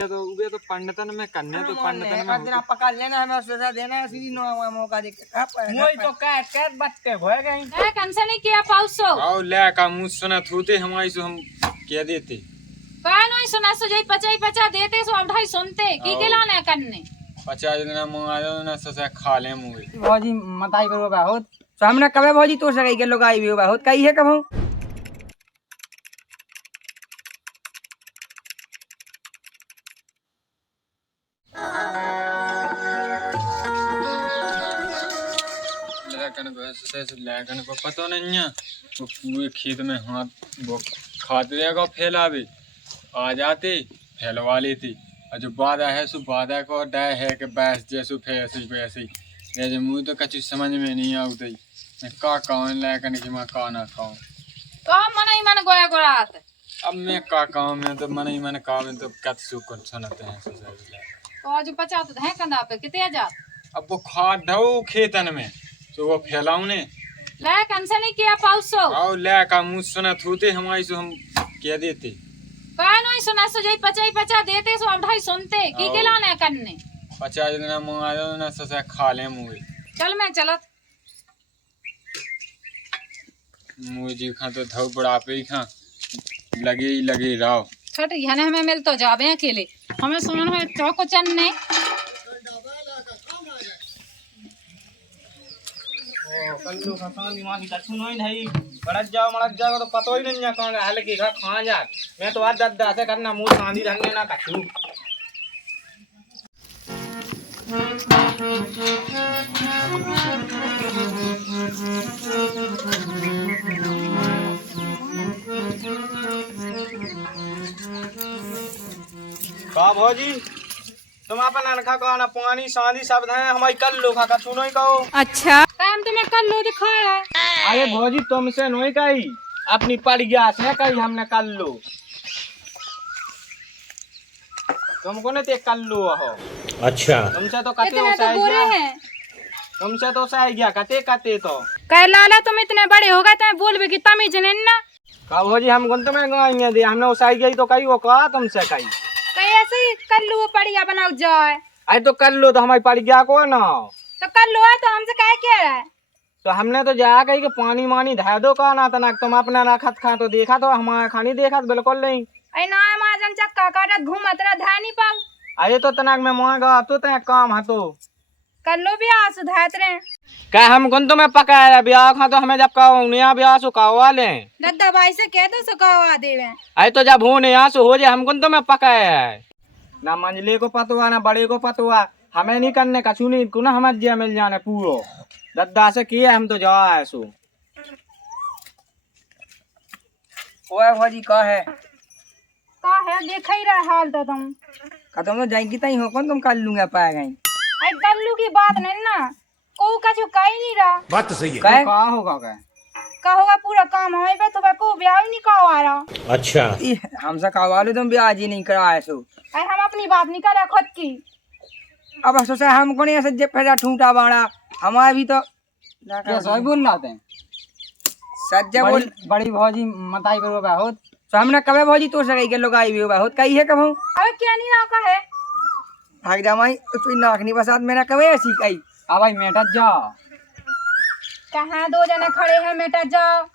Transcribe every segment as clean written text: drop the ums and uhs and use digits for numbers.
तो पंडितन में कन्या तो पंडितन में तेरा पकड़ लेना हमें उससे देना है सीधी नो मौका देख मोई तो काट काट बट्टे होए गई ए कंसे नहीं किया पाउसो आओ ले का मुंह सुना थूते हमारी सो हम कह देते काय नहीं सुना सो जई पचा देते सो अब ढाई सुनते की के लाने कन्ने 50 दिन मंगा दो ना ससे खा ले मुंह भौजी मताई करो बहुत तो हमने कबे भौजी तो सगाई के लोग आई भी बहुत कही है कबहू लेकिन को पता नहीं है वो पूरे खेत में हाथ वो खाते को फैलावे आ जाते फैलवा लेते और जो बाधा है सो बाधा को डर है कि बस जैसो फैसी वैसी जैसे मुझे तो कछु समझ में नहीं आती मैं का कहूँ लेकिन कि मैं का ना कहूँ तो मन ही मन गोया गोरात अब मैं का कहूँ मैं तो मन ही मन कहूँ में तो कत सुख सुनते हैं तो आज 50 तो है कंधा पे किते जा अब वो खाद ढो खेतन में तो वो फैलाऊ ने ले कंसे नहीं किया पाउसो आओ ले का मुंह सुना थूते हमारी सो हम कह देते काय नहीं सुना सो जई पचा देते सो अब ढाई सुनते की के लाने कन्ने 50 दिन मंगा दो ना ससे खा ले मुंह चल मैं चलत मुंह जी खा तो धव बुढ़ापे ही खा लगे रहो छठ यने हमें मिल तो जावे अकेले हमें सुनन है चौको चन्ने कल्लू खसान दिमाग का सुनो ही नहीं मड़क जाओ तो पता ही नहीं कौन हाल की खा जा मैं तो आज दद्दा से करना मुंह सांदी ढंगे ना कछु का भौजी तुम अपन अनखा का ना पानी सांदी सब है हमारी कल्लू खा सुनो ही कहो अच्छा टाइम तुम्हें कल लो दिखाया अरे भौजी तुमसे नहीं कही अपनी पड़ गया से कही हमने कल लो तुमको नहीं कल लो हो अच्छा तुमसे तो कते इतने तो बुरे हैं तुमसे तो सही गया कते तो कह लाला तुम इतने बड़े हो गए तुम्हें बोल भी की तमीज नहीं ना का भौजी हम गुंत में गाएंगे दे हमने उसाई गई तो कही वो कहा तुमसे कही कहीं ऐसे ही कर लो पड़िया बनाओ जाए अरे तो कर लो तो हमारी पड़ गया को ना तो कर लो है तो हमसे कह क्या है तो हमने तो जा कही कि पानी मानी धा दो का ना तना तुम अपना रखत खा तो देखा तो हमारे खानी देखा बिल्कुल नहीं अरे ना महाजन चक्का काटत घूमत रहा धा नहीं पाऊ अरे तो तनाक में मांगा अब तो तय काम है तो कर लो भी आ सुधारत रहे क्या हम गुंत में पकाया ब्याह खा तो हमें जब कहो उन्हें ब्याह सुखावा ले दद्दा भाई से कह दो सुखावा देवे अरे तो जब होने यहाँ से हो जाए हम गुंत में पकाया है ना मंझले को पतवा ना बड़े को पतवा हमें नहीं करने का सुनी को ना हमें जिया मिल जाने पूरो दद्दा से किए हम तो जाओ ऐसो ओए भौजी का है देख ही रहा हाल तो तुम तुम तो जाएगी तई हो कौन तुम कर लूंगा पाए गई अरे गल्लू की बात नहीं ना को कछु कह ही नहीं रहा बात तो सही है का होगा क्या का होगा पूरा काम हमें पे तो को ब्याह ही नहीं करवा रहा अच्छा हमसे करवा लो तुम ब्याह जी नहीं कराए सो अरे हम अपनी बात नहीं कर रहे खुद की अब सोचा हमको नहीं ऐसे पैसा ठूटा बाड़ा हमारे भी तो सही बोल रहा थे सज्जा बोल बड़ी भौजी मताई करो बहुत तो हमने कबे भौजी तो सगाई के लोग आई भी बहुत कही है कबहू अरे क्या नहीं रखा है भाग जा माई तो नाखनी बसात मेरा कबे ऐसी कही अब भाई मेटत जा कहाँ दो जने खड़े हैं मेटा जाओ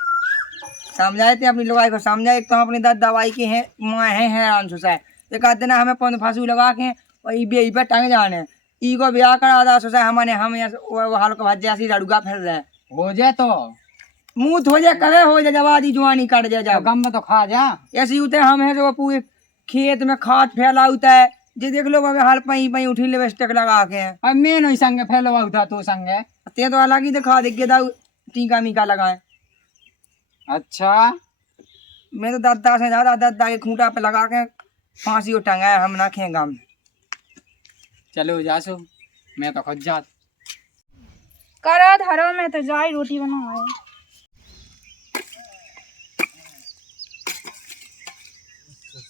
समझाए थे अपनी लोगाई को समझाए एक तो हम अपनी दवाई के हैं माँ हैं हैरान सोचा ये कहते ना हमें पंद फांसू लगा के वही बे पे टंग जाने ई को ब्याह करा दा सोचा हमने हम वो हाल को भज्जे ऐसी लड़ुगा फिर रहे हो जाए तो मुंह हो जाए कहे हो जाए जब आदि जवानी कट जाए जब गम में तो खा जा ऐसे होते हम हैं जो पूरे खेत में खाद फैला होता है जे देख लो बाबे हाल पई पई उठी ले स्टक लगा के अब मैं नहीं संगे फैलवा उठा तो संगे ते तो अलग ही दिखा दे के दाऊ टीका मीका लगाए अच्छा मैं तो दादा से ज्यादा दादा के खूंटा पे लगा के फांसी को टंगाया हम ना खेगा चलो जासो मैं तो खुद जात करो धरो में तो जाई रोटी बनाओ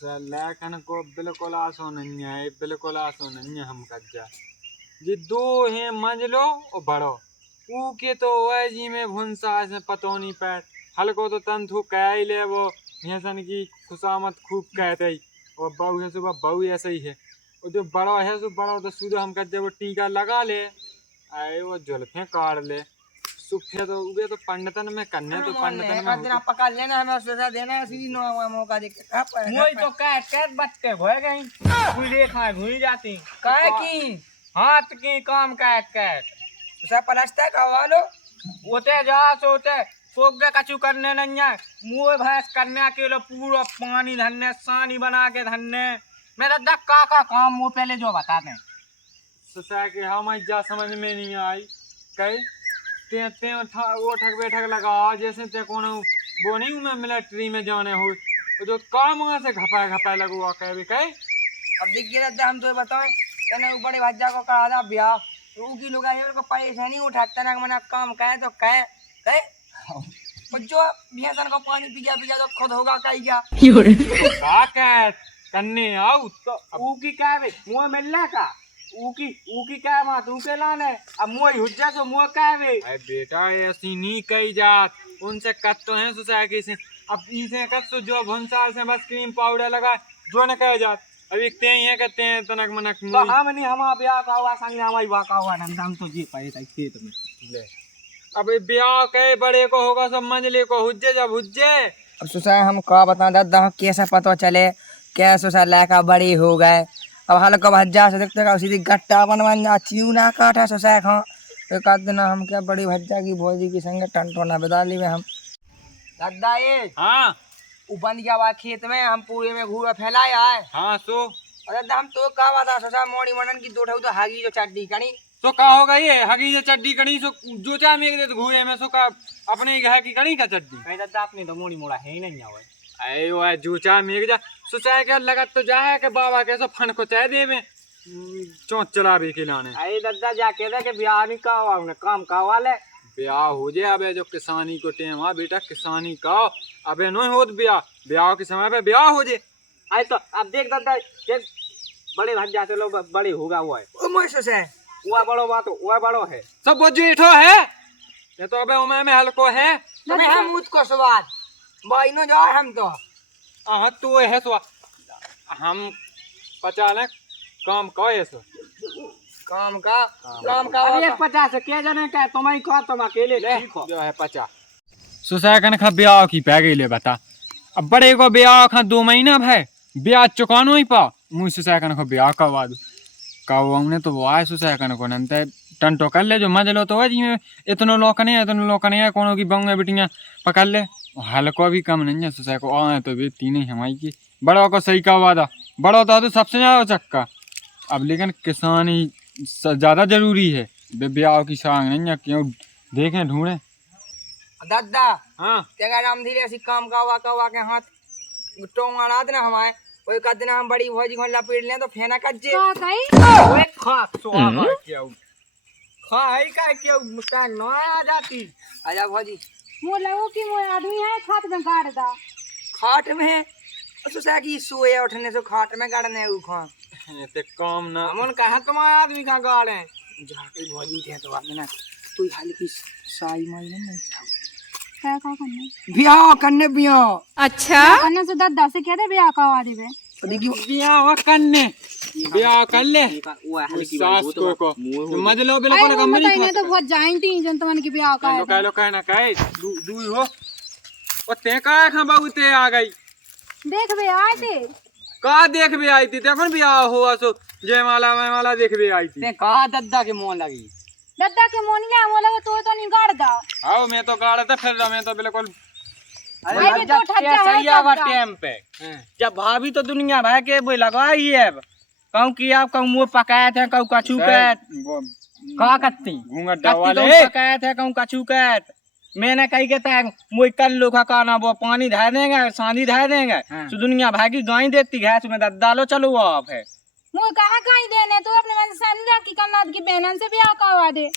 लेकिन को बिल्कुल आसो नहीं है बिल्कुल आसो नहीं है हम कज्जा जी दो हैं मंझलो और बड़ो ऊ के तो वह जी में भुंसा से पतो नहीं पैर हल्को तो तंथु कह ही ले वो भैंसन की खुशामत खूब कहते ही और बहू है सुबह बहू ऐसे ही है वो जो बड़ा है सो बड़ा तो सीधे हम कहते वो टीका लगा ले आए वो जुल्फे काट ले सुखे तो उगे तो पंडितन में कन्या तो पंडितन में दिन पकड़ लेना हमें सोचा देना सीधी नो मौका देख के मोई तो कैट बट्टे भय गई भूले खाए भूल जाती काहे की हाथ की काम कैट सब पलस्तर करवा लो ओते जा सोते सोगे कछु करने नहीं है मुँह भैंस करने के लिए पूरा पानी धरने सानी बना के धरने मेरा दक्का का काम वो पहले जो बता दें सोचा कि हम जा समझ में नहीं आई कई ते ते वो ठग बैठक लगा जैसे ते कोनो वो नहीं मैं मिलिट्री में जाने हो वो जो काम वहाँ से घपा लगुआ कहे भी कहे अब देखिए दादा हम तो बताएं तने बड़े भज्जा को करा था ब्याह तो की लोग आए को पैसे नहीं उठाता ना मना काम कहे तो कहे जो भैंसन को पानी पिया तो खुद होगा कहीं क्या का कह करने आओ तो ऊ की क्या बे मुँह मिलने का ऊ की क्या बात ऊ के लाने अब मुँह हुज्जा सो मुँह क्या बे अरे बेटा ऐसी नहीं कही जात उनसे कत तो है सोसाइटी से अब इसे कत तो जो भंसार से बस क्रीम पाउडर लगा जो न कह जात अब एक ते ही है कहते हैं तनक मनक तो हम नहीं हम ब्याह का हुआ संग हमारी वाह का हुआ हम तो जी पाए था खेत में ले अब ब्याह कहे बड़े को होगा सब मंजले को हुज्जे जब हुज्जे अब सोचा हम का बता दादा कैसा पता चले क्या सोचा लाका बड़ी हो गए अब हाल को भज्जा से देखते का सीधी गट्टा बनवान च्यू ना काटा सोचा खा एक आध दिन हम क्या बड़ी भज्जा की भोजी की संग टंटोना बता ली में हम दादा ये हाँ बंद गया हुआ खेत में हम पूरे में घूर फैलाया है हाँ सो अरे दादा हम तो का बता सोचा मोड़ी मनन की दो तो हागी जो चड्डी कनी तो का होगा ये हगी जो चड्डी कड़ी सो जो चाहे मेरे दे तो घूरे में सो का अपने घर की कड़ी का चड्डी कहीं दादा आपने तो मोड़ी मोड़ा है ही नहीं आवे अरे वो जो चाहे मेरे जा सो चाहे क्या लगत तो जाए के बाबा के सो फन को चाहे दे में चौंच चला भी खिलाने अरे दादा जाके दे के ब्याह नहीं का हुआ उन्हें काम का वाले ब्याह हो जाए अबे जो किसानी को टेम आ बेटा किसानी का अबे नहीं होत ब्याह के समय पे ब्याह हो जाए अरे तो अब देख दादा ये बड़े भज्जा से लोग बड़े होगा हुआ है ओ मोय सोचा हुआ बड़ो बात हुआ बड़ो है सब वो जेठो है ये तो अबे उमे में हल्को है तुम्हें हम मुझ को स्वाद भाई नो जाए हम तो हाँ तो है तो हम पचा ले काम का है सो काम का अरे 50 क्या जाने का तुम्हारी को तुम अकेले ठीक हो जो है पचा सुसाकन खा ब्याह की पै गई ले बता अब बड़े को ब्याह खा 2 महीना भाई ब्याह चुकानो ही पा मुझ सुसाकन को ब्याह करवा दो काने तो वो आए सुसाकन को नंते टंटो कर ले जो मजलो तो जी में इतनो लोकने है कोनो की बंगे बिटियां पकड़ ले हल्को भी कम नहीं है सुसा को आए तो भी तीन ही हमारी की बड़ा को सही का वादा बड़ा तो सबसे ज्यादा चक्का अब लेकिन किसानी ज्यादा जरूरी है ब्याह की सांग नहीं है क्यों देखें ढूंढे दादा हाँ तेरा राम धीरे ऐसी काम का के हाथ टोंग अड़ा देना हमारे कोई कर देना हम बड़ी भौजी को लपेट लें तो फेना कट जे ओए खा सुहा क्या खाई का क्या मुस्कान न आ जाती आजा भौजी मो लगो कि मो आदमी है खाट में गाड़ दा खाट में सोचा कि सोए उठने से खाट में गाड़ने उखा ते काम ना हमन कहा तुम्हारा आदमी का गाड़ है जाके भौजी थे तो आपने ना तू हाल की साई माई नहीं क्या करना ब्याह करने ब्याह अच्छा करने से दादा से कहते ब्याह करवा देबे ब्याह करने ब्याह कर ले सास को मजलो बिल्कुल कम नहीं नहीं तो बहुत जानती जन तुमन की ब्याह का कह लो कहना कहे दूई हो ओ ते का खा बाबू ते आ गई देख बे आए थे का देख भी आई थी देखो ब्याह हुआ सो जयमाला देख भी आई थी ते कहा दद्दा के मुंह लगी दादा के मोन ले वो लगे तो नहीं गाड़ दा आओ मैं तो गाड़ा था फिर मैं तो बिल्कुल अरे दद्दा क्या सही आवा टाइम पे जब भाभी तो दुनिया भर के बोल लगाई है कहूं कि आप कहूं मुंह पकाए थे कहूं कछु के का कत्ती घूंघट कत्ती वाले तो पकाए थे कहूं कछु के मैंने कही के तक मुझ कल लोखा का ना वो पानी धर देंगे सांदी धर देंगे तो दुनिया भागी गाय देती है तुम्हें दद्दा लो चलो आप है मुझे कहा कहीं देने तो अपने मन से समझा कि कन्नाथ की बहनन से ब्याह करवा दे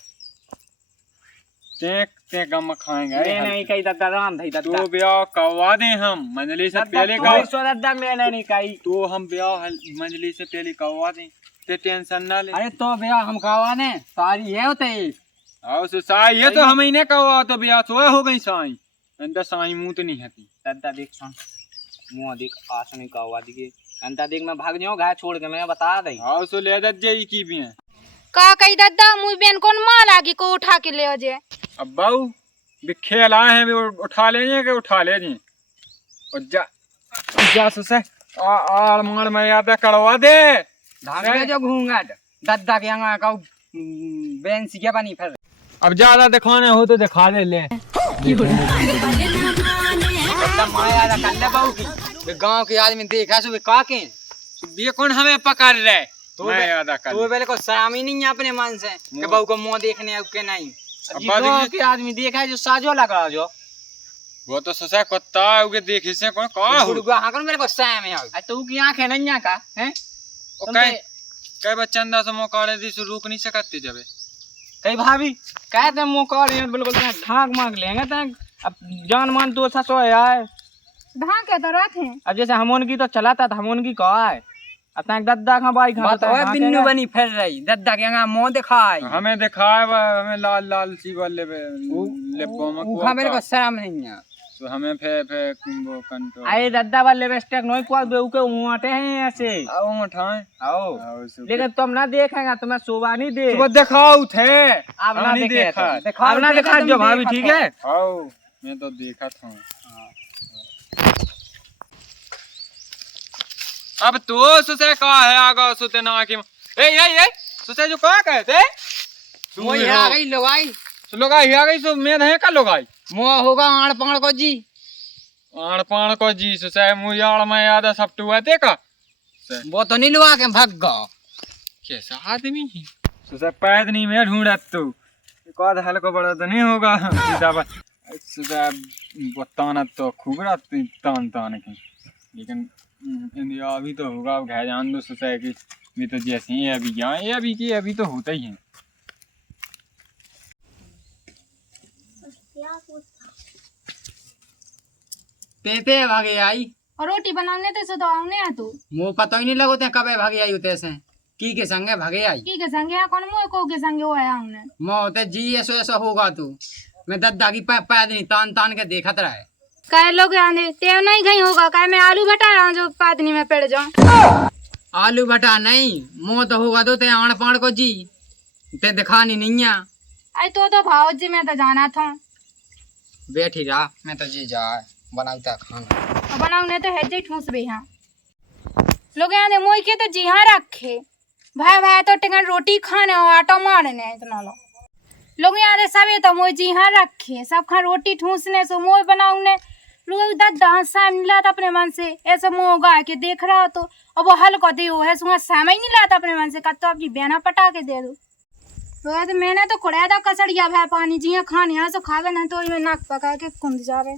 ते गम खाएंगे मैं नहीं कही दद्दा राम भाई दद्दा तो ब्याह करवा दे हम मंजली से पहले का दद्दा मैंने नहीं कही तो हम ब्याह मंजली से पहले करवा दें ते टेंशन ना ले अरे तो भैया हम करवाने सारी है होते आओ सो साई ये तो हम ही ने करवा तो ब्याह सोए हो गई साई अंदर साई मुंह तो नहीं हती दद्दा देख सुन मुंह देख आस नहीं करवा दिए अंता देख मैं भाग जाऊं घाय छोड़ के मैं बता दई। हाँ सो ले दे की भी है। का कही दद्दा मुई बेन कौन माँ लागी को उठा के ले जे। अब बाऊ भी खेल आए हैं भी उठा लेंगे कि उठा ले जी और जा सुसे आड़ माड़ में याद करवा दे धागे जो घूंघट दद्दा के यहाँ का बेन सीखे बनी फिर। अब ज्यादा दिखाने हो तो दिखा दे ले। माया कन्ने बाबू की गांव के आदमी देखा सो का के ये कौन हमें पकड़ रहे तो मैं याद कर तो पहले को शर्म ही नहीं है अपने मन से कि बहू को मुंह देखने के नहीं। गांव के आदमी देखा है जो साजो लगा जो वो तो सोचा कुत्ता उके देखी से कौन कहां हो गुड़गुआ हां मेरे को शर्म है। तू की आंख है नैया का हैं ओ कई बच्चंदा से मौका दी सो रुक नहीं सकते जबे कई भाभी कहते मुंह कर बिल्कुल ढाक मांग लेंगे त अब जान मान तो अच्छा सो है ढां के तो रहते हैं। अब जैसे हमोन की तो चलाता था हमोन की कहा है अपना दद्दा का बाई बात ओए बिन्नू बनी फिर रही दद्दा के यहाँ मुंह दिखाई हमें दिखाए हमें लाल लाल सी वाले लेबो में उखा मेरे को शर्म नहीं है तो हमें फे वो कंट्रोल आए दद्दा वाले बेस्टेक नोई को बेउके उमाटे हैं ऐसे आओ उठाए आओ लेकिन तुम ना देखेगा तुम्हें शोभा नहीं दे वो दिखाओ थे अब ना नहीं देखे देखा अब ना देखा जो भाभी ठीक है आओ मैं तो देखा था। अब तो सुसे का है आगा सुते ना की ए सुसे जो का कहते मोई आ गई लोगाई सो लोग आई आ गई सो मैं है का लोग आई मुंह होगा आड़ पाड़ को जी आड़ पाण को जी सुसे मुयाड़ में याद सब टुआ ते का वो तो नहीं लुआ के भग गो कैसा आदमी है सुसे पैद नहीं मैं ढूंढत तू कद हल्को बड़ा तो नहीं होगा सीधा बस सुसे बताना तो खूब रात तान तान के लेकिन इंडिया अभी तो होगा अब घै जान दो सुसे की भी तो जैसे ही अभी यहाँ ये अभी की अभी तो होता ही है। पेपे भागे आई और रोटी बनाने तो तो आउने है तू मुंह पता ही नहीं लगोते कबे भागे आई होते से की के संगे भागे आई की के संगे है कौन मुए को के संगे वो है आउने मुंह होते जी ऐसो ऐसो होगा तू मैं दद्दा की पैद नहीं तान तान के देखत रहे काय लोग आने तेव नहीं गई होगा काय मैं आलू भटा जो पादनी में पेड़ जाऊं आलू भटा नहीं मुंह तो होगा तो ते आड़ पाड़ को जी ते दिखानी नहीं है आई तो भाव जी मैं तो जाना था बैठी जा मैं तो जी जा बनाता खाना बनाऊने तो है जी ठूस भी हां लोग आने मोई के तो जी हां रखे भाई भाई तो टिकन रोटी खाने और आटा मारने इतना लोग यहाँ सब तो मोई जी हाँ रखे सब खा रोटी ठूसने सो मोई बनाऊने लोग दद्दा हंसा नहीं लाता अपने मन से ऐसा मुँह गा के देख रहा तो अब वो हल्का दे है सुहा समय नहीं लाता अपने मन से कब तो अपनी बहना पटा के दे दो तो मैंने तो खुड़ा था कसड़िया भाई पानी जी खाने यहाँ सो खावे ना तो नाक पका के कुंद जावे।